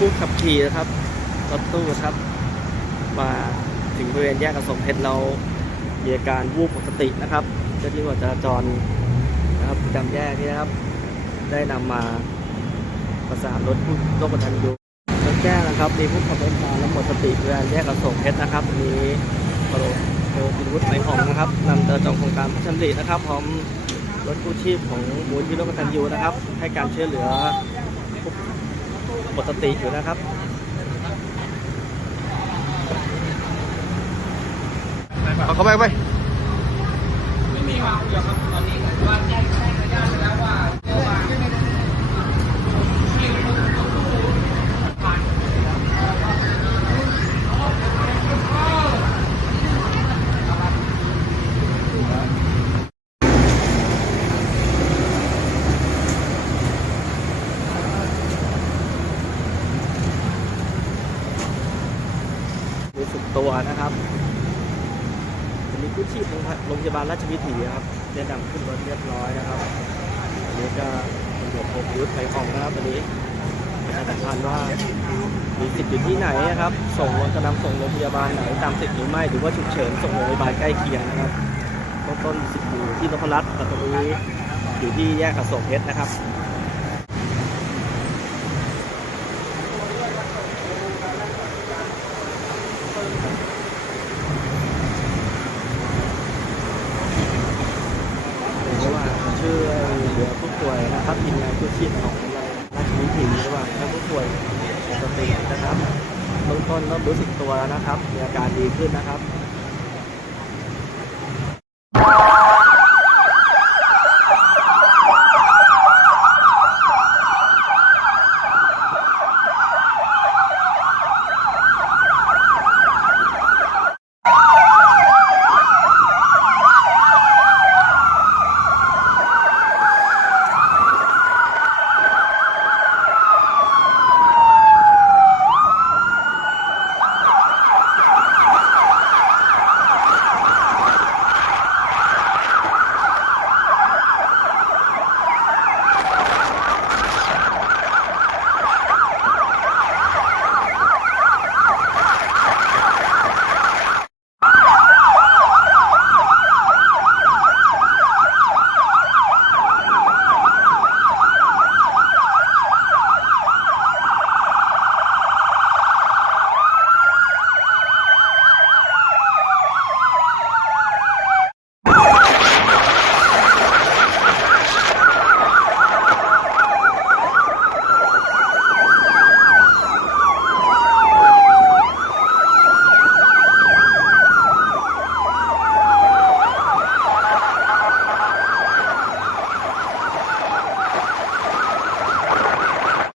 ผู้ขับขี่นะครับรถตู้ครับ มาถึงบริเวณแยกอโศกเพชรเรามีอาการวูบหมดสตินะครับเจ้าหน้าที่ตำรวจจราจรนะครับประจำแยกนี้นะครับ ได้นำมาประสานรถผู้ร่วมกตันยูรถแจ้งนะครับ มีผู้ขับรถมาแล้วหมดสติบริเวณแยกอโศกเพชรนะครับวันนี้โปรโปรพิรุธไหมของนะครับนำเจอจองโครงการพัชรีนะครับพร้อมรถกู้ชีพของมูลที่ร่วมกตันยูนะครับ ให้การช่วยเหลือ หมดสติอยู่นะครับเอเขาไปไปไม่มีความเกี่ยวรับตอนนี้ว่าแจ้งแจ้งญาติแล้ว พยาบาลโรงพยาบาลราชวิถีครับได้นำขึ้นรถเรียบร้อยนะครับอันนี้ก็ตำรวจพิยุทธไปของนะครับวันนี้ประชาสัมพันว่ามีสิทธิ์อยู่ที่ไหนนะครับ ส่งจะนำส่งโรงพยาบาลไหนตามสิทธิ์หรือไม่หรือว่าฉุกเฉินส่งโรงพยาบาลใกล้เคียงนะครับต้นสิทธิ์อยู่ที่นพรัตน์แต่ตรงนี้อยู่ที่แยกอโศกเพชรนะครับ ระหว่างช่วยเหลือผู้ป่วยนะค รับทีมงานกู้ชีพของราชวิถีระหว่าท่านผู้ป่วยสตินะครับเบื้องต้นเริ่มรู้สึกตัวแล้วนะครับ มีอาการดีขึ้นนะครับ